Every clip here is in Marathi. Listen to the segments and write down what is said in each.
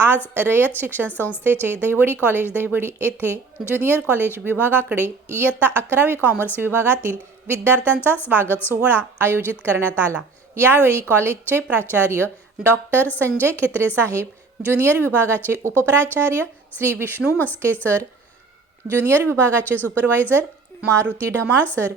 आज रयत शिक्षण संस्थेचे दहिवडी कॉलेज दहिवडी येथे ज्युनियर कॉलेज विभागाकडे इयत्ता 11वी कॉमर्स विभागातील विद्यार्थ्यांचा स्वागत सोहळा आयोजित करण्यात आला। यावेळी कॉलेजचे प्राचार्य डॉक्टर संजय खेत्रे साहेब, ज्युनियर विभागाचे उपप्राचार्य श्री विष्णू मस्के सर, ज्युनियर विभागाचे सुपरवायझर मारुती ढमाळ सर,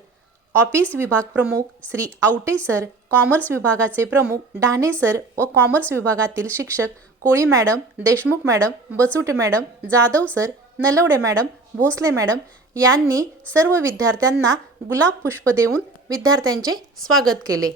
ऑफिस विभाग प्रमुख श्री आवटे सर, कॉमर्स विभागाचे प्रमुख ढाणे सर व कॉमर्स विभागातील शिक्षक Koli madam, Deshmukh madam, Bachute madam, Jadhav sir, Nalawade madam, Bhosale madam यांनी सर्व विद्यार्थ्यांना गुलाब पुष्प देऊन विद्यार्थ्यांचे स्वागत केले।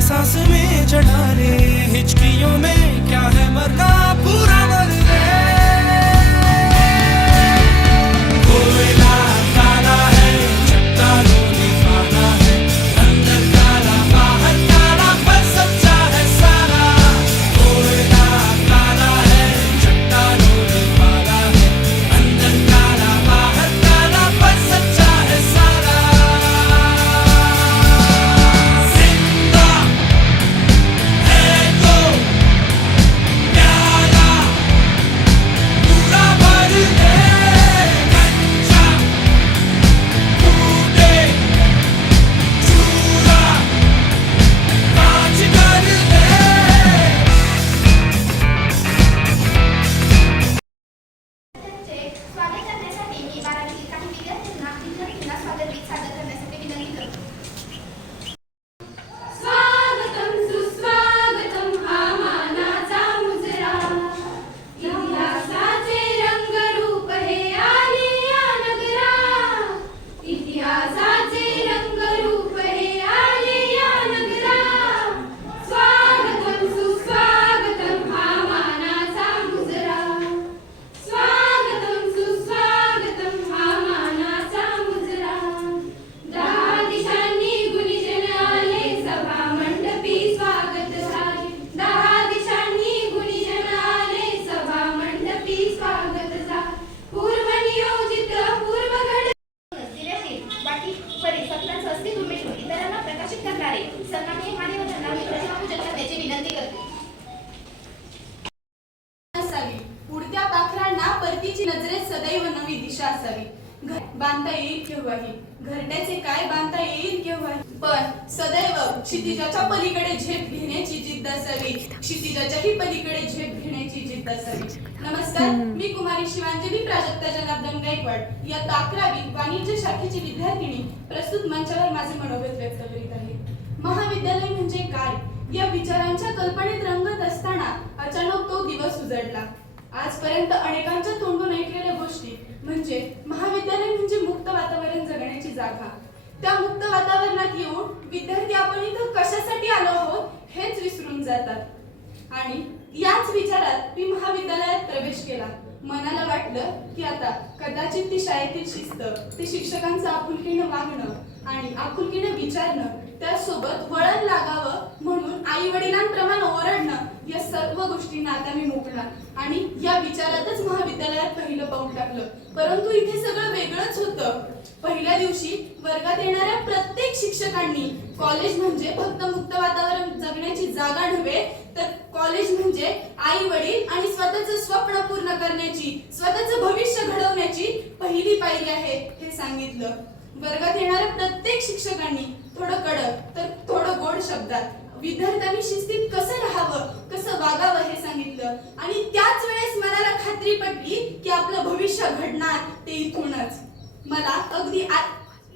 सांस में चढ़ा ले, हिचकियों में क्या है मरना, पूरा मर ले। कोयला काला है, चट्टानों ने काला है, अंदर काला बाहर काला, पर सच्चा है सारा। कोयला काला है, चट्टानों ने काला है, अंदर काला बाहर काला, पर सच्चा है सारा। उडत्या पाखरांना परतीची नजरेत सदैव नवी दिशा असावी। घर बांधता येईल केव्हाही, घरट्याचे काय बांधता येईल केव्हाही, पण सदैव क्षितिजाच्या पलीकडे झेप घेण्याची जिद्द असावी, क्षितिजाच्याही पलीकडे झेप घेण्याची जिद्द असावी। नमस्कार, मी कुमारी शिवांजली प्राजक्ता जनार्दन गायकवाड या 11वी वाणिज्य शाखेची विद्यार्थिनी प्रस्तुत मंचावर माझे मनोगत व्यक्त करीत आहे। महाविद्यालय म्हणजे काय या विचारांच्या कल्पनेत रंगत असताना अचानक तो दिवस उजळला। आजपर्यंत अनेकांच्या तोंडून ऐकलेल्या गोष्टी म्हणजे महाविद्यालय म्हणजे मुक्त वातावरण जगण्याची जागा। त्या मुक्त वातावरणात येऊन विद्यार्थी आपण इथं कशासाठी आलो आहोत हेच विसरून जातात। आणि याच विचारात मी महाविद्यालयात प्रवेश केला। मनाला वाटलं की आता कदाचित ती शाळेतील शिस्त, ते शिक्षकांचं आपुलकीनं वागणं आणि आपुलकीनं विचारणं, त्यासोबत वळण लागावं म्हणून आई वडिलांप्रमाणे ओरडणं, या सर्व गोष्टींना आता मी मोकळा आणि या विचारातच महाविद्यालयात पहिलं पाऊल टाकलं। परंतु इथे सगळं वेगळंच होतं। पहिल्या दिवशी वर्गात येणाऱ्या प्रत्येक शिक्षकांनी कॉलेज म्हणजे फक्त मुक्त वातावरण जगण्याची जागा नव्हे, तर कॉलेज म्हणजे आई वडील आणि स्वतःचं स्वप्न पूर्ण करण्याची, स्वतःचं भविष्य घडवण्याची पहिली पायरी आहे हे सांगितलं। वर्गात येणाऱ्या प्रत्येक शिक्षकांनी थोडं कडक तर थोडं गोड शब्दात विद्यार्थ्यांनी शिस्तीत कसं राहावं, कसं वागावं हे सांगितलं। आणि त्याच वेळेस मनाला खात्री पटली की आपलं भविष्य घडणार ते इथूनच। मला अगदी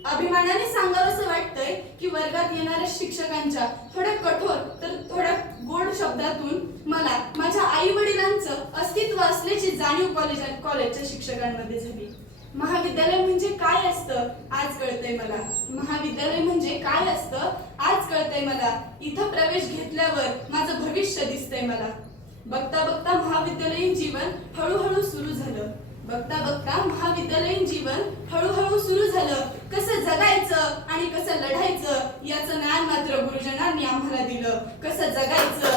अभिमानाने सांगावंसं वाटतंय की वर्गात येणाऱ्या शिक्षकांच्या थोड्या कठोर तर थोड्या गोड शब्दातून मला माझ्या आई वडिलांचं अस्तित्व असल्याची जाणीव कॉलेजच्या शिक्षकांमध्ये झाली। महाविद्यालय म्हणजे काय असतं आज कळतंय मला। महाविद्यालय म्हणजे काय असतं आज कळतंय मला, इथं प्रवेश घेतल्यावर माझं भविष्य दिसतंय मला. बघता बघता महाविद्यालयीन जीवन हळूहळू सुरू झालं. बघता बघता महाविद्यालयीन जीवन हळूहळू सुरू झालं. कसं जगायचं आणि कसं लढायचं याचं ज्ञान मात्र गुरुजनांनी आम्हाला दिलं. कसं जगायचं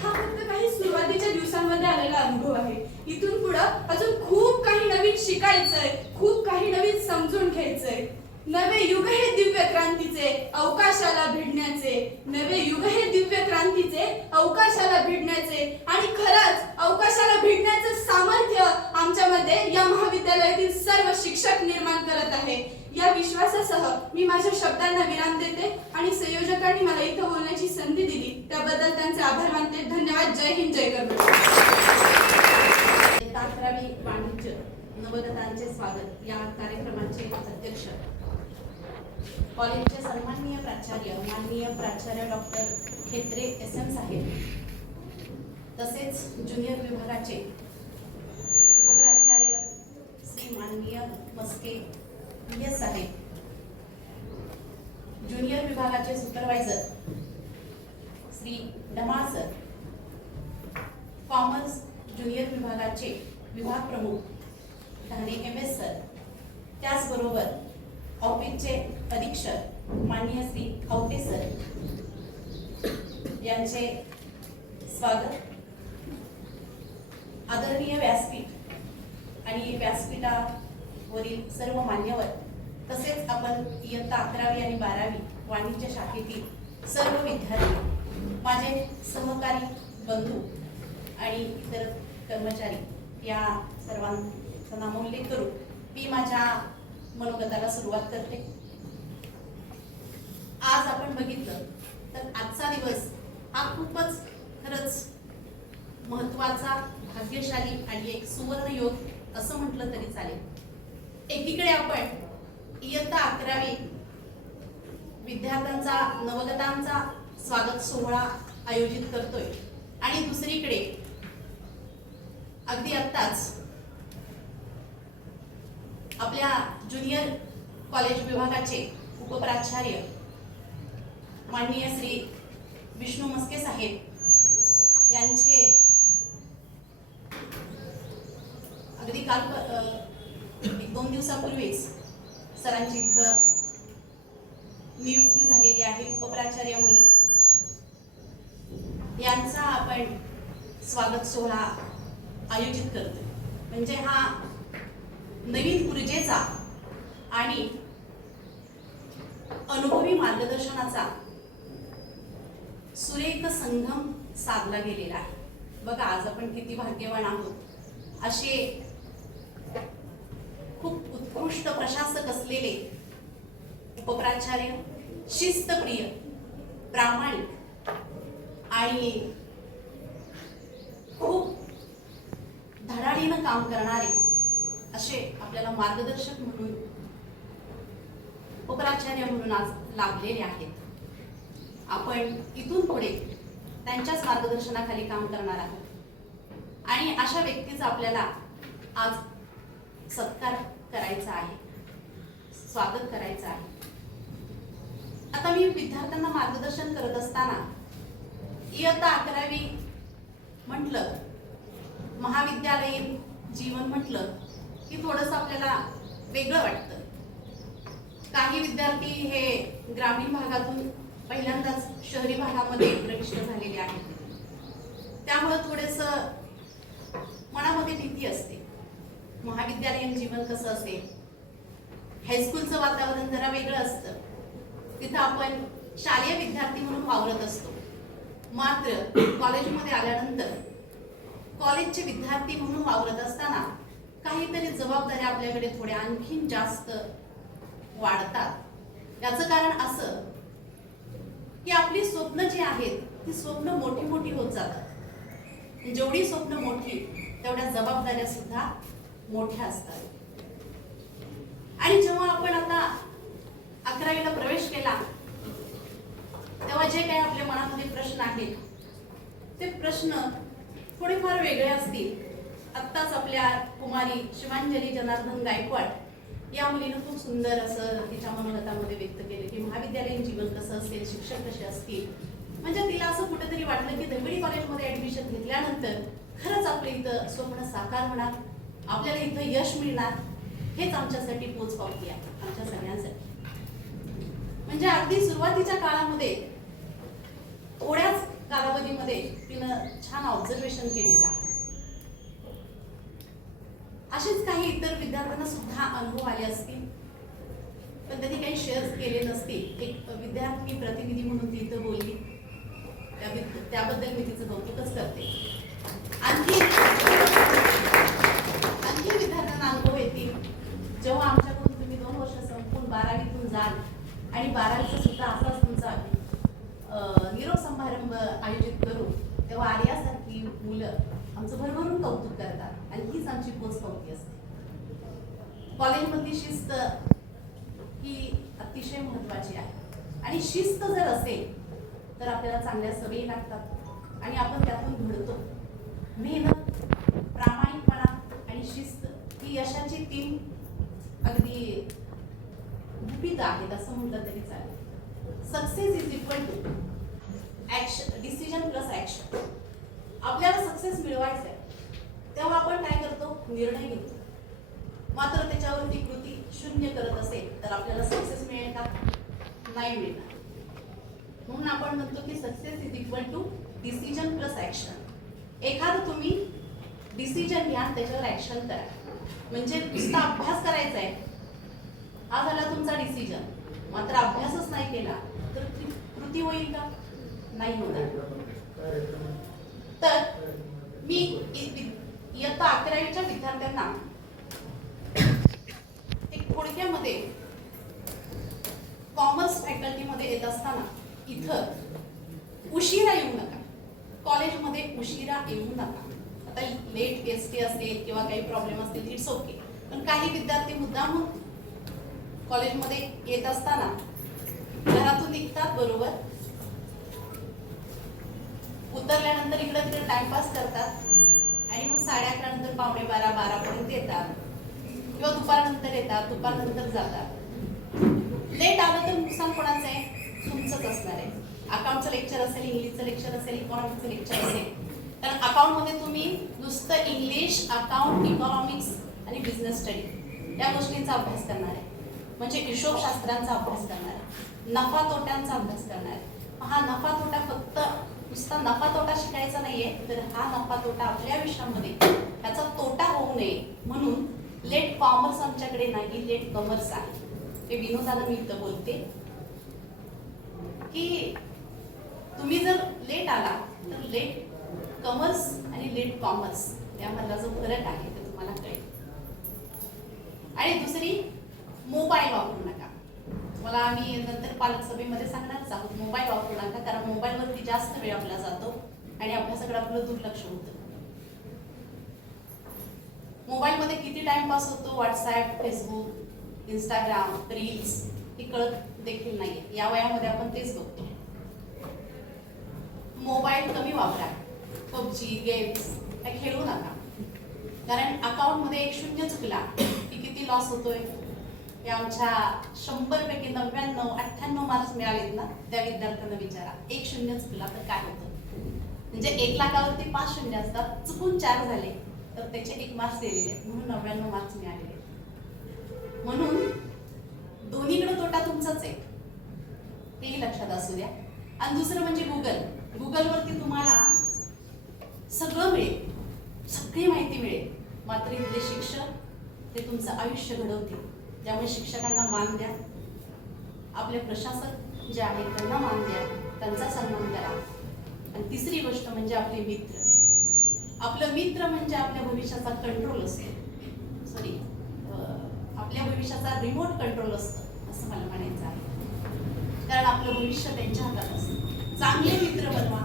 हा फक्त काही सुरुवातीच्या दिवसांमध्ये आलेला अनुभव आहे. इथून पुढं अजून खूप काही नवीन शिकायचंय, खूप काही नवीन समजून घ्यायचंय. नवे युग हे दिव्य क्रांतीचे, अवकाशाला भिडण्याचे. नवे युग हे दिव्य क्रांतीचे, अवकाशाला भिडण्याचे. आणि खरंच अवकाशाला भिडण्याचं सामर्थ्य आमच्यामध्ये या महाविद्यालयातील सर्व शिक्षक निर्माण करत आहे. या विश्वासासह मी माझ्या शब्दांना विराम देते आणि संयोजकांनी मला इथं बोलण्याची संधी दिली त्याबद्दल त्यांचे आभार मानते. धन्यवाद. जय हिंद, जय कर्नाटक. 11वी वाणिज्य नवोदितांचे स्वागत. या कार्यक्रमाचे अध्यक्ष कॉलेजचे सन्माननीय प्राचार्य माननीय प्राचार्य डॉक्टर खेत्रे SM साहेब, तसेच ज्युनियर विभागाचे उपप्राचार्य श्री माननीय मस्के PS साहेब, ज्युनियर विभागाचे supervisor Shri Damal sir, commerce junior विभागाचे विभाग प्रमुख ढाणे MS सर, त्याचबरोबर ऑफिसचे अधीक्षक माननीय श्री आवटे सर यांचे स्वागत. आदरणीय व्यासपीठ आणि व्यासपीठावरील सर्व मान्यवर, तसेच आपण इयत्ता 11वी आणि 12वी वाणिज्य शाखेतील सर्व विद्यार्थी, माझे सहकारी बंधू आणि इतर कर्मचारी, या सर्वांचा नामोल्लेख करून मी माझ्या मनोगताला सुरुवात करते. आज आपण बघितलं तर आजचा दिवस हा खूपच खरंच महत्त्वाचा, भाग्यशाली आणि एक सुवर्ण योग असं म्हटलं तरी चालेल. एकीकडे आपण इयत्ता 11वी विद्यार्थ्यांचा, नवगतांचा स्वागत सोहळा आयोजित करतोय आणि दुसरीकडे अगदी आत्ताच आपल्या ज्युनियर कॉलेज विभागाचे उपप्राचार्य माननीय श्री विष्णू मस्के साहेब यांचे अगदी काल 1-2 दिवसापूर्वीच सरांची इथं नियुक्ती झालेली आहे उपप्राचार्य म्हणून. यांचा आपण स्वागत सोहळा आयोजित करतोय. म्हणजे हा नवीन ऊर्जेचा आणि अनुभवी मार्गदर्शनाचा सुरेख संगम साधला गेलेला आहे. बघा, आज आपण किती भाग्यवान आहोत. असे खूप उत्कृष्ट प्रशासक असलेले उपप्राचार्य, शिस्तप्रिय, प्रामाणिक आणि खूप धडाडीनं काम करणारे असे आपल्याला मार्गदर्शक म्हणून, उपप्राचार्य म्हणून आज लाभलेले आहेत. आपण इथून पुढे त्यांच्याच मार्गदर्शनाखाली काम करणार आहोत आणि अशा व्यक्तीचा आपल्याला आज सत्कार करायचा आहे, स्वागत करायचं आहे. आता मी विद्यार्थ्यांना मार्गदर्शन करत असताना इयत्ता 11वी म्हटलं, महाविद्यालयीन जीवन म्हटलं की थोडंसं आपल्याला वेगळं वाटतं. काही विद्यार्थी हे ग्रामीण भागातून पहिल्यांदाच शहरी भागामध्ये प्रविष्ट झालेले आहेत. त्यामुळे थोडंसं मनामध्ये भीती असते. महाविद्यालयीन जीवन कसं असेल, हायस्कूलचं वातावरण जरा वेगळं असतं. तिथं आपण शालेय विद्यार्थी म्हणून वावरत असतो. मात्र कॉलेजमध्ये आल्यानंतर कॉलेजचे विद्यार्थी म्हणून वावरत असताना काहीतरी जबाबदाऱ्या आपल्याकडे थोड्या आणखीन जास्त वाढतात. याचं कारण असं की आपली स्वप्न जी आहेत ती स्वप्न मोठी मोठी होत जातात. जेवढी स्वप्न मोठी तेवढ्या जबाबदाऱ्या सुद्धा मोठ्या असतात. आणि जेव्हा आपण आता 11वीला प्रवेश केला तेव्हा जे काही आपल्या मनामध्ये प्रश्न आहेत ते प्रश्न थोडेफार वेगळे असतील. आत्ताच आपल्या कुमारी शिवांजली जनार्दन गायकवाड या मुलीनं खूप सुंदर असं तिच्या मनोगतामध्ये व्यक्त केलं की महाविद्यालयीन जीवन कसं असेल, शिक्षक कसे असतील. म्हणजे तिला असं कुठेतरी वाटलं की दहिवडी कॉलेजमध्ये ऍडमिशन घेतल्यानंतर खरंच आपल्या इथं स्वप्न साकार होणार, आपल्याला इथं यश मिळणार. हेच आमच्यासाठी पोचपावती आहे, आमच्या सगळ्यांसाठी. म्हणजे अगदी सुरुवातीच्या काळामध्ये थोड्याच कालावधीमध्ये तिनं छान ऑब्झर्वेशन केलेलं आहे. असेच काही इतर विद्यार्थ्यांना सुद्धा अनुभव आले असतील, पण त्यांनी काही शेअर केले नसतील. एक विद्यार्थी प्रतिनिधी म्हणून ती इथं बोलली, त्याबद्दल मी तिचं कौतुकच करते. आणखी विद्यार्थ्यांना अनुभव येतील जेव्हा आमच्याकडून तुम्ही 2 वर्ष संपून 12वीतून जाल आणि 12वीचा सुद्धा असाच तुमचा निरोप समारंभ आयोजित करू, तेव्हा आर्यासारखी मुलं आमचं भरभरून कौतुक करतात आणि हीच आमची पोचपावती असते. कॉलेजमधली शिस्त ही अतिशय महत्त्वाची आहे आणि शिस्त जर असेल तर आपल्याला चांगल्या सवयी लागतात आणि आपण त्यातून घडतो. मेहनत, प्रामाणिकपणा आणि शिस्त ही यशाची 3 अगदी गुपित आहेत असं म्हटलं तरी चालेल. Success is equal to action, decision plus action. आपल्याला सक्सेस मिळवायचा आहे तेव्हा आपण काय करतो, निर्णय घेतो. मात्र त्याच्यावरती कृती शून्य करत असेल तर आपल्याला सक्सेस मिळेल का, नाही मिळणार. म्हणून आपण म्हणतो की success is equal to decision plus action. एखादं तुम्ही डिसिजन घ्या, त्याच्यावर ऍक्शन करा. म्हणजे नुसता अभ्यास करायचा आहे, हा झाला तुमचा डिसिजन. मात्र अभ्यासच नाही केला तर कृती होईल का, नाही होणार. तर मी इयत्ता 11वीच्या विद्यार्थ्यांना एक थोडक्यामध्ये कॉमर्स फॅकल्टीमध्ये येत असताना इथं उशिरा येऊ नका, कॉलेजमध्ये उशिरा येऊ नका. आता लेट एसटी असेल किंवा काही प्रॉब्लेम असतील इट्स ओके, पण काही विद्यार्थी मुद्दामून कॉलेजमध्ये येत असताना घरातून निघतात बरोबर, उतरल्यानंतर इकडे तिकडे टाइमपास करतात आणि मग 11:30 नंतर 11:45 पर्यंत येतात किंवा दुपारनंतर येतात, दुपारनंतर जातात. लेट आलं तर नुकसान कोणाचं आहे, तुमचंच असणार आहे. अकाउंटचं लेक्चर असेल, इंग्लिशचं लेक्चर असेल, इकॉनॉमिक्सचं लेक्चर असेल, कारण अकाउंटमध्ये तुम्ही नुसतं इंग्लिश, अकाउंट, इकॉनॉमिक्स आणि बिझनेस स्टडी या गोष्टींचा अभ्यास करणार आहे. म्हणजे हिशोबशास्त्रांचा अभ्यास करणार आहे, नफा तोट्यांचा अभ्यास करणार आहे. हा नफा तोटा फक्त नुसता नफा तोटा शिकायचा नाहीये, तर हा नफा तोटा आपल्या विषयामध्ये त्याचा तोटा होऊ नये म्हणून लेट कॉमर्स आमच्याकडे नाही, लेट कॉमर्स आहे. हे विनोदानं मी इथं बोलते की तुम्ही जर लेट आला तर लेट कॉमर्स आणि लेट कॉमर्स यामधला जो फरक आहे ते तुम्हाला कळेल. आणि दुसरी, मोबाईल वापरू नका. मला आम्ही नंतर पालक सभेमध्ये सांगणारच आहोत, मोबाईल वापरू नका, कारण मोबाईलवरती जास्त वेळ आपला जातो आणि अभ्यासाकडे आपलं दुर्लक्ष होतं. मोबाईलमध्ये किती टाइमपास होतो, व्हॉट्सॲप, फेसबुक, इंस्टाग्राम, रील्स हे कळत देखील नाहीये. या वयामध्ये आपण तेच बघतो. मोबाईल कमी वापरा, पबजी, गेम्स हे खेळू नका, कारण अकाउंटमध्ये 1 शून्य चुकला की किती लॉस होतोय. हे आमच्या 100 पैकी 99, 98 मार्क्स मिळालेत ना, त्या विद्यार्थ्यांना विचारा, 1 शून्य चुकला तर काय होतं. म्हणजे 1 लाखावरती 5 शून्य असतात, चुकून 4 झाले तर त्याचे 1 मार्क्स दिलेले आहेत, म्हणून 99 मार्क्स मिळालेले. म्हणून दोन्हीकडे तोटा तुमचाच आहे, तेही लक्षात असू द्या. आणि दुसरं म्हणजे गुगलवरती तुम्हाला सगळं मिळेल, सगळी माहिती मिळेल. मात्र इथले शिक्षक ते तुमचं आयुष्य घडवतील. त्यामुळे शिक्षकांना मान द्या, आपले प्रशासक जे आहेत त्यांना मान द्या, त्यांचा सन्मान करा. आणि तिसरी गोष्ट म्हणजे आपले मित्र. आपलं मित्र म्हणजे आपल्या भविष्याचा कंट्रोल असेल, सॉरी आपल्या भविष्याचा रिमोट कंट्रोल असतं असं मला म्हणायचं आहे. कारण आपलं भविष्य त्यांच्या हातात असतं. चांगले मित्र बनवा,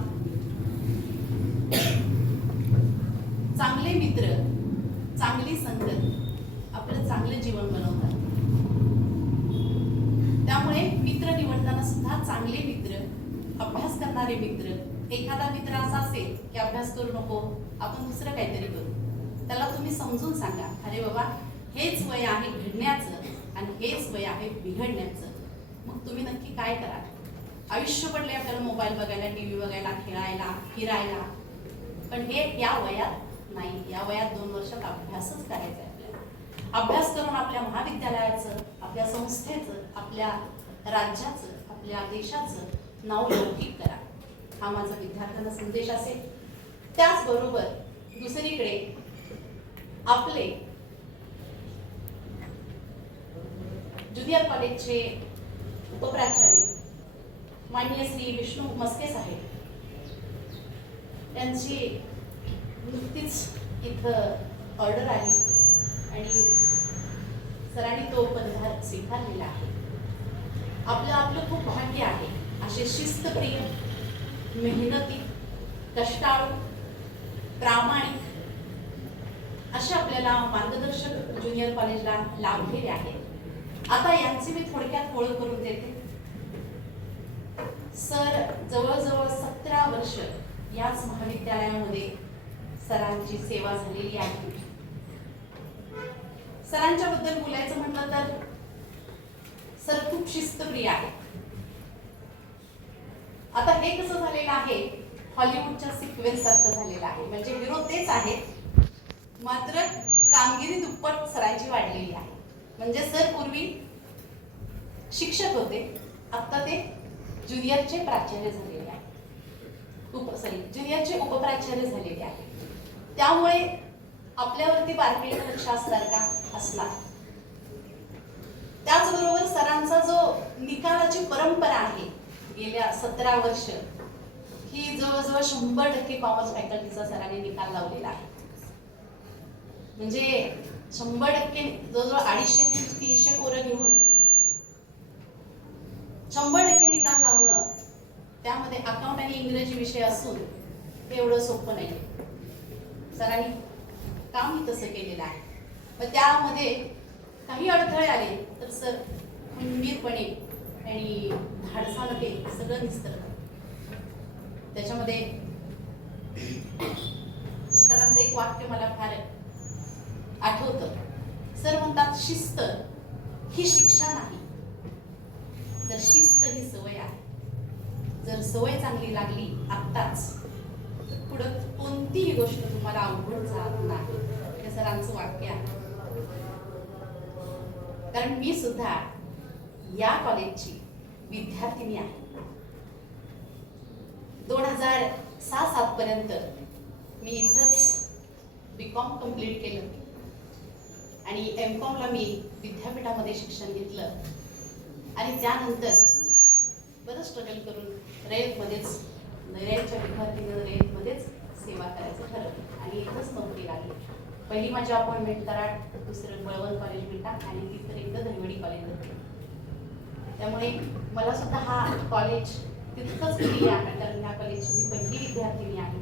चांगले मित्र, चांगली संगत आपलं चांगलं जीवन बनवतात. त्यामुळे मित्र निवडताना सुद्धा चांगले मित्र, अभ्यास करणारे मित्र. एखादा मित्र असा असेल की अभ्यास करू नको, आपण दुसरं काहीतरी करू, त्याला तुम्ही समजून सांगा, अरे बाबा हेच वय आहे घडण्याचं, आणि हेच वय आहे बिघडण्याचं, मग तुम्ही नक्की काय कराल? आयुष्य पडले आपल्याला मोबाईल बघायला, टी व्ही बघायला, खेळायला, फिरायला, पण हे या वयात नाही. या वयात 2 वर्षात अभ्यासच करायचा आहे आपल्याला. अभ्यास करून आपल्या महाविद्यालयाचं, आपल्या संस्थेचं, आपल्या राज्याचं, आपल्या देशाचं नाव लौकिक करा. हा माझा विद्यार्थ्यांना संदेश असेल. त्याचबरोबर दुसरीकडे आपले ज्युनियर कॉलेजचे उपप्राचार्य माननीय श्री विष्णू मस्के साहेब यांची नुकतीच इथं ऑर्डर आली आणि सरांनी तो पदभार स्वीकारलेला आहे. आपलं खूप भाग्य आहे. असे शिस्तप्रिय, मेहनती, कष्टाळू, प्रामाणिक असे आपल्याला मार्गदर्शक ज्युनियर कॉलेजला लाभलेले आहेत. आता यांची मी थोडक्यात ओळख करून देते. सर जवळजवळ 17 वर्ष याच महाविद्यालयामध्ये सरांची सेवा झालेली आहे. सरांच्या बद्दल बोलायचं म्हटलं तर सर खूप शिस्तप्रिय आहे. आता हे कसं झालेलं आहे, हॉलिवूडच्या सिक्वेन्स सारखं झालेलं आहे. म्हणजे हिरो तेच आहेत, मात्र कामगिरी दुप्पट सरांची वाढलेली आहे. म्हणजे सर पूर्वी शिक्षक होते, आता ते ज्युनियरचे प्राचार्य झालेले आहेत. ज्युनियरचे उपप्राचार्य झालेले आहेत. त्यामुळे आपल्यावरती बारकाईनं लक्ष असणार का? असणार. त्याचबरोबर सरांचा जो निकालाची परंपरा आहे गेल्या 17 वर्ष, ही जवळजवळ 100% कॉमर्स फॅकल्टीचा सरांनी निकाल लावलेला आहे. म्हणजे 100% जवळजवळ 250 ते 300 पोरं घेऊन 100% निकाल लावणं, त्यामध्ये अकाउंट आणि इंग्रजी विषय असून ते एवढं सोपं नाही. सरांनी काम तसं केलेलं आहे. मग त्यामध्ये काही अडथळे आले तर सर खंबीरपणे आणि धाडसानं ते सगळं निस्तरतात. त्याच्यामध्ये सरांचं एक वाक्य मला फार आठवतं. सर म्हणतात, शिस्त ही शिक्षा नाही, तर शिस्त ही सवय आहे. जर सवय चांगली लागली आत्ताच, तर पुढं कोणतीही गोष्ट तुम्हाला अवघड जात नाही. हे सरांचं वाक्य आहे. कारण मी सुद्धा या कॉलेजची विद्यार्थिनी आहे. 2006-07 पर्यंत मी इथंच BCom कंप्लीट केलं आणि MComला मी विद्यापीठामध्ये शिक्षण घेतलं आणि त्यानंतर बरंच स्ट्रगल करून रयतच्या विद्यार्थीनं रयतमध्येच सेवा करायचं ठरवलं आणि इथंच नोकरी लागली. पहिली माझी अपॉइंटमेंट कराड, दुसरं बळवंत कॉलेज बेटा आणि तिसरं एकदा दहिवडी कॉलेज होते. त्यामुळे मला सुद्धा हा कॉलेज तितकंच प्रिय आहे, कारण ह्या कॉलेजची मी पहिली विद्यार्थिनी आहे.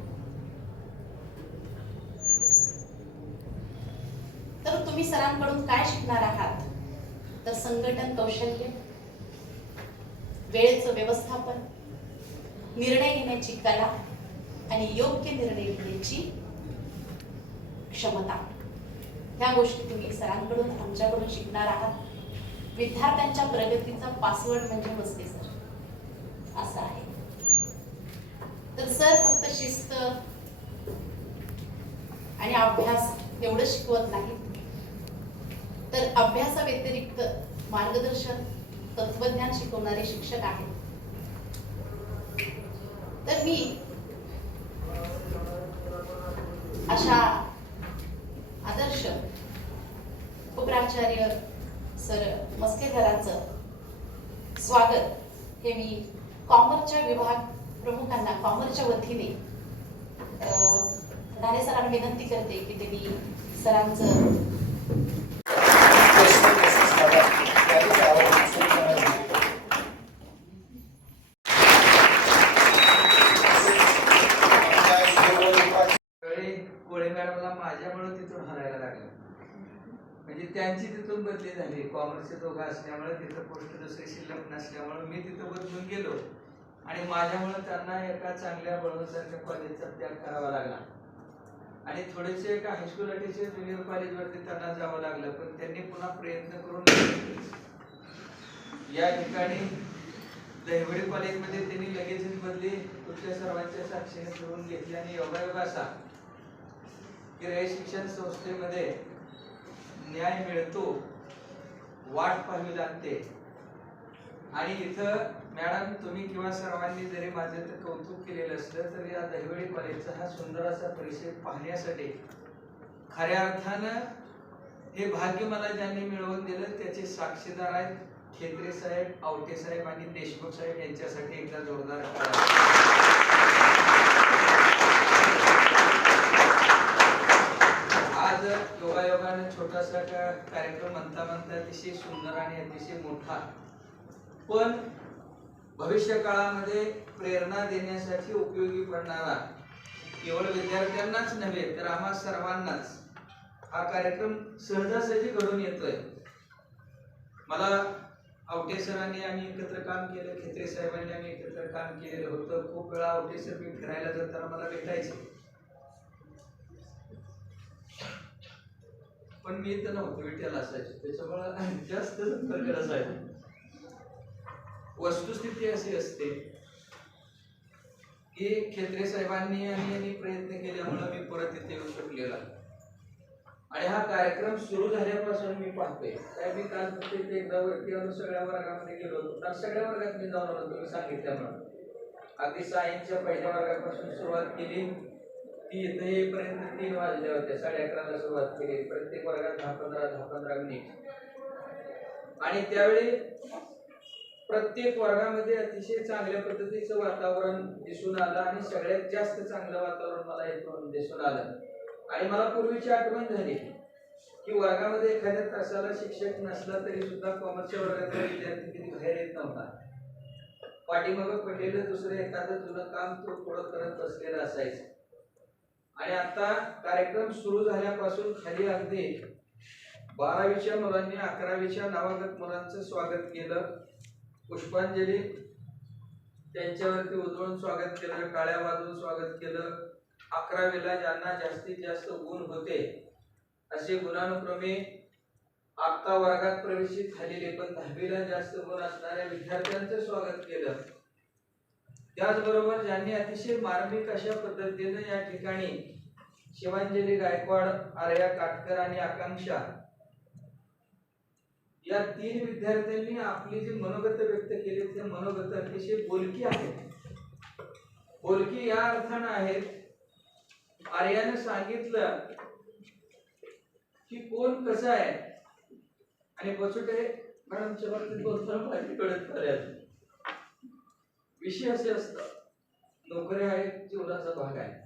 तर तुम्ही सरांकडून काय शिकणार आहात? तर संघटन कौशल्य, वेळेचं व्यवस्थापन, निर्णय घेण्याची कला आणि योग्य निर्णय घेण्याची क्षमता, ह्या गोष्टी तुम्ही सरांकडून, आमच्याकडून शिकणार आहात. विद्यार्थ्यांच्या प्रगतीचा पासवर्ड म्हणजे मस्के सर असं आहे. तर सर फक्त शिस्त आणि अभ्यास एवढं शिकवत नाही, तर अभ्यासाव्यतिरिक्त मार्गदर्शन, तत्वज्ञान शिकवणारे शिक्षक आहेत. तर मी अशा आदर्श उपप्राचार्य सर मस्के सरांचं स्वागत हे मी कॉमर्सच्या विभाग प्रमुखांना, कॉमर्सच्या वतीने धारे सरांना विनंती करते की त्यांनी सरांचं कोळे मॅडमला माझ्यामुळे तिथून हरायला लागलं. म्हणजे त्यांची तिथून बदली झाली. कॉमर्सचे दोघं असल्यामुळे तिथं पोस्ट दुसरी शिल्लक नसल्यामुळे मी तिथं बदलून गेलो आणि माझ्यामुळे त्यांना एका चांगल्या बळवंतांच्या कॉलेजचा त्याग करावा लागला. आणि थोडेसे एका हायस्कूल टीचर ज्युनियर कॉलेजवरती त्यांना जावं लागलं, पण त्यांनी पुन्हा प्रयत्न करून या ठिकाणी दहिवडी कॉलेजमध्ये त्यांनी लगेचच बदली तुमच्या सर्वांच्या साक्षीने करून घेतली. आणि योगायोग असा की रयत शिक्षण संस्थेमध्ये न्याय मिळतो, वाट पाहावी लागते. आणि इथं मॅडम तुम्ही किंवा सर्वांनी जरी माझं तर कौतुक केलेलं असलं तर या दहिवडी कॉलेजचा हा सुंदर असा परिसर पाहण्यासाठी खऱ्या अर्थानं हे भाग्य मला ज्यांनी मिळवून दिलं त्याचे साक्षीदार आहेत खेत्रे साहेब, आवटे साहेब आणि देशमुख साहेब. यांच्यासाठी एकदा जोरदार आज योगायोगाने छोटासा कार्यक्रम म्हणता म्हणता अतिशय सुंदर आणि अतिशय मोठा, पण भविष्य काळामध्ये प्रेरणा देण्यासाठी उपयोगी पडणारा केवळ विद्यार्थ्यांनाच नव्हे तर आम्हा सर्वांनाच हा कार्यक्रम सहजासहजी घडून येतोय. मला आवटे सरांनी आम्ही एकत्र काम केलं, खेत्रे साहेबांनी आम्ही एकत्र काम केलेलं होतं. खूप वेळा आवटे सर मी फिरायला जाताना मला भेटायचे, पण मी इथं नव्हतो, विठ्ठल असायचो, त्याच्यामुळे जास्त संपर्क असायचा. वस्तुस्थिती अशी असते की खेत्रे साहेबांनी आणि प्रयत्न केल्यामुळे मी परत इथे येऊ शकलेला. आणि हा कार्यक्रम सुरू झाल्यापासून मी पाहतोय काय. मी काल फक्त इथे एकदा वरती आलो, सगळ्या वर्गामध्ये गेलो होतो, कारण सगळ्या वर्गात मी जाऊन आलो तुम्ही सांगितल्यामुळे. अगदी सायन्सच्या पहिल्या वर्गापासून सुरुवात केली ती इथे येईपर्यंत 3 वाजल्या होत्या, 11:30ला सुरुवात केली. प्रत्येक वर्गात 10-15 मिनिट. आणि त्यावेळी प्रत्येक वर्गामध्ये अतिशय चांगल्या पद्धतीचं वातावरण दिसून आलं आणि सगळ्यात जास्त चांगलं वातावरण मला इथून दिसून आलं. आणि मला पूर्वीची आठवण झाली की वर्गामध्ये एखाद्या तासाला शिक्षक नसला तरी सुद्धा कॉमर्सच्या वर्गातला विद्यार्थी किती बाहेर येत नव्हता. पाठीमागं पडलेलं दुसरं एखादं जुनं काम तो थोडं करत बसलेलं असायचं. आणि आता कार्यक्रम सुरू झाल्यापासून खाली अगदी 12वीच्या मुलांनी 11वीच्या नवागत मुलांचं स्वागत केलं, पुष्पांजली त्यांच्यावरती उधळून स्वागत केलं, टाळ्या वाजवून स्वागत केलं. 11वीला ज्यांना जास्तीत जास्त गुण होते असे गुणानुक्रमे आता वर्गात प्रवेशित झालेले पण 10वीला जास्त गुण असणाऱ्या विद्यार्थ्यांचं स्वागत केलं. त्याचबरोबर ज्यांनी अतिशय मार्मिक अशा पद्धतीने या ठिकाणी शिवांजली गायकवाड, आर्या काटकर आणि आकांक्षा या 3 विद्यार्थ्यांनी आपली जी मनोगत व्यक्त केली ते मनोगत अतिशय बोलकी आहेत. बोलकी या अर्थानं आहेत, आर्यानं सांगितलं की कोण कसं आहे आणि बचुटे मॅडमच्या बाबतीत बोलताना माझी कळत झाल्यात. विषय असे असतात, नोकऱ्या आहेत जीवनाचा भाग आहे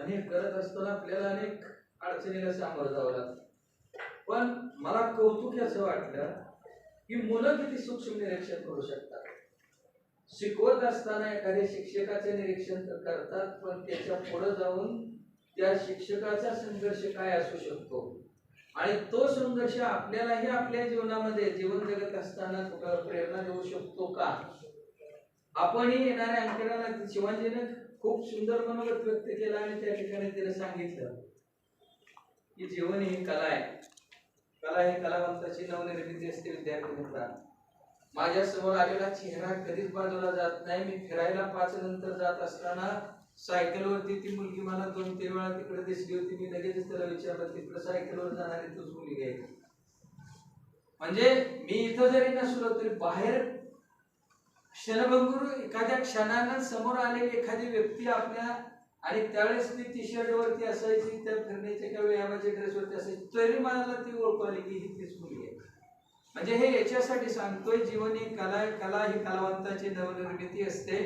आणि करत असताना आपल्याला अनेक अडचणीला सामोरं जावं लागतं. पण मला कौतुक असं वाटलं की मुलं किती सूक्ष्म निरीक्षण करू शकतात. शिकवत असताना एखाद्या शिक्षकाचे निरीक्षण तर करतात, पण त्याच्या पुढे जाऊन त्या शिक्षकाचा संघर्ष काय असू शकतो आणि तो संघर्ष आपल्यालाही आपल्या जीवनामध्ये जीवन जगत असताना प्रेरणा देऊ शकतो का. आपणही येणाऱ्या अंकिराला शिवाजीने खूप सुंदर मनोगत व्यक्त केलं आणि त्या ठिकाणी त्याला सांगितलं की जीवन ही कला आहे. कला ही कलावंताची नवनिर्मिती असते. विद्यार्थी मित्रांनो, माझ्या समोर आलेला चेहरा कधीच बाजूला जात नाही. मी फिरायला 5 नंतर जात असताना सायकलवरती ती मुलगी मला 2-3 वेळा तिकडे दिसली होती. मी लगेचच त्याला विचारलं, तिकडे सायकलवर जाणारी तूच मुलगी आहे. म्हणजे मी इथं जरी नसलो तरी बाहेर क्षणभंगूर एखाद्या क्षणानं समोर आलेली एखादी व्यक्ती आपल्या, आणि त्यावेळेस ती टी-शर्ट वरती असायची, त्या फिरण्याच्या किंवा व्यायामाच्या ड्रेसवरती असायची, तरी मला ती ओळख आली की ही तीच मुलगी आहे. म्हणजे हे याच्यासाठी सांगतोय, जीवन ही कला आहे. कला ही कलावंताची नवनिर्मिती असते.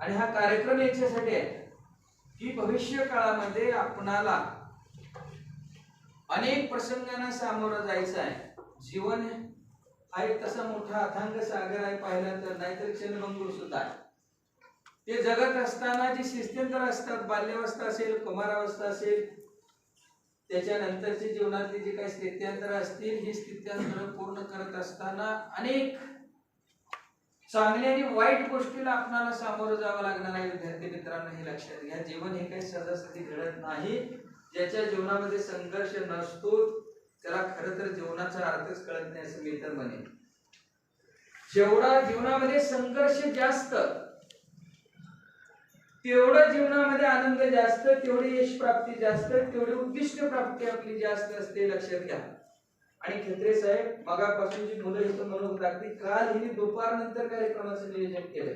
आणि हा कार्यक्रम याच्यासाठी आहे की भविष्य काळामध्ये आपणाला अनेक प्रसंगांना सामोरं जायचं आहे. जीवन हा एक तसा मोठा अथांग सागर आहे पाहिला तर, नाहीतर क्षणभंगूर सुद्धा आहे. ते जगत असताना जी शिस्तींतर असतात, बाल्यावस्था असेल, कुमारावस्था असेल, त्याच्यानंतरची जीवनातली जी काही स्थित्यांतर असतील, ही स्थित्यांतर पूर्ण करत असताना अनेक चांगल्या आणि वाईट गोष्टीला आपल्याला सामोरं जावं लागणार आहे. विद्यार्थी मित्रांनो हे लक्षात घ्या, जीवन हे काही सहजासहजी घडत नाही. ज्याच्या जीवनामध्ये संघर्ष नसतो त्याला खरं तर जीवनाचा अर्थच कळत नाही असं मी तर म्हणेन. जेवढा जीवनामध्ये संघर्ष जास्त तेवढं जीवनामध्ये आनंद जास्त, तेवढी यश प्राप्ती जास्त, तेवढी उद्दिष्ट प्राप्ती आपली जास्त असते, लक्षात घ्या. आणि खेत्रे साहेब मगापासूनची मुलं इथं म्हणत लागते, काल हिने दुपार नंतर कार्यक्रमाचं नियोजन केलंय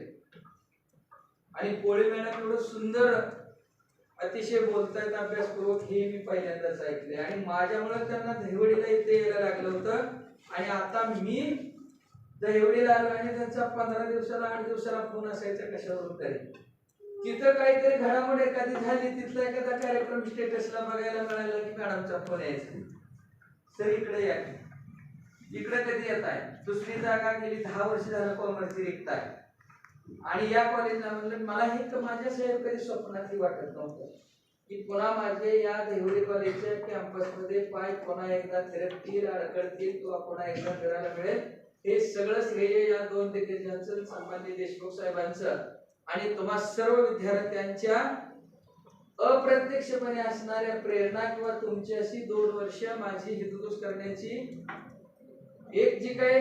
आणि पोळी मॅडम एवढं सुंदर अतिशय बोलतायत अभ्यासपूर्वक हे मी पहिल्यांदाच ऐकले. आणि माझ्यामुळे त्यांना दहिवडीला इथे यायला लागलं होतं आणि आता मी दहिवडीला आलो आणि त्यांचा 15 दिवसाला 8 दिवसाला फोन असायचा कशावरून तरी. तिथं काहीतरी घडामोड एखादी झाली, तिथला एखादा कार्यक्रम स्टेटसला बघायला मिळाला की मॅडमचा फोन यायचा, सर इकडे या, इकडे कधी येत आहे. दुसरी जागा गेली 10 वर्ष झालं कॉमर्सची रिक्त आहे. आणि या कॉलेजला म्हणलं मला हे माझ्या साहेब कधी स्वप्नातही वाटत नव्हतं की पुन्हा माझे या देवळी कॉलेजच्या कॅम्पसमध्ये पाय पुन्हा एकदा फिरकतील, अडकळतील, तो पुन्हा एकदा फिरायला मिळेल. हे सगळं श्रेय या 2 दिग्गजांचं, सन्माननीय देशमुख साहेबांचं आणि तुम्हा सर्व विद्यार्थ्यांच्या अप्रत्यक्षपणे असणाऱ्या प्रेरणा किंवा तुमची अशी 2 वर्ष माझी हितगुज करण्याची एक जी काही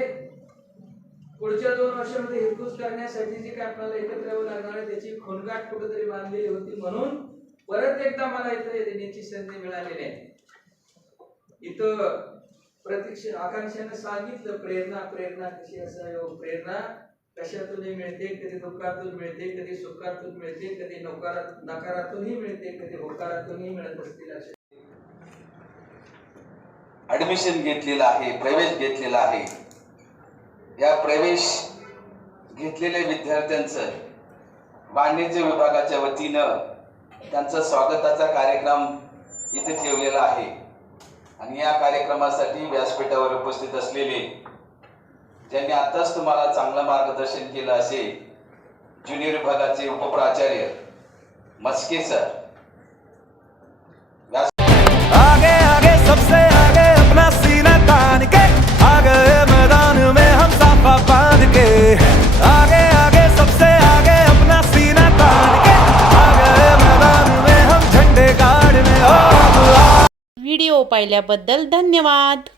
पुढच्या 2 वर्षामध्ये हितगुज करण्यासाठी जी काही आपल्याला एकत्र यावं लागणार आहे त्याची खोनगाठ कुठेतरी बांधलेली होती. म्हणून परत एकदा मला इथं येण्याची संधी मिळालेली आहे. इथं प्रतीक्षा आकांक्षाने सांगितलं प्रेरणा प्रेरणा कशी असावी. प्रेरणा कशातूनही मिळते, कधी दुःखातून मिळते, कधी सुखातून मिळते, कधी नकारातूनही मिळते, कधी होकारातूनही मिळत असतील. ऍडमिशन घेतलेलं आहे, प्रवेश घेतलेला आहे. या प्रवेश घेतलेल्या विद्यार्थ्यांचं वाणिज्य विभागाच्या वतीनं त्यांचा स्वागताचा कार्यक्रम इथे ठेवलेला आहे. आणि या कार्यक्रमासाठी व्यासपीठावर उपस्थित असलेले ज्यांनी आताच तुम्हाला चांगलं मार्गदर्शन केलं असे ज्युनियर विभागाचे उपप्राचार्य मस्के सर, आगे आगे सबसे आगे अपना सीना तान के आ गए मैदान में हम साफा बांध के. आगे आगे सबसे आगे अपना सीना तान के आ गए मैदान में हम झंडे गाड़ने. व्हिडिओ पाहिल्याबद्दल धन्यवाद.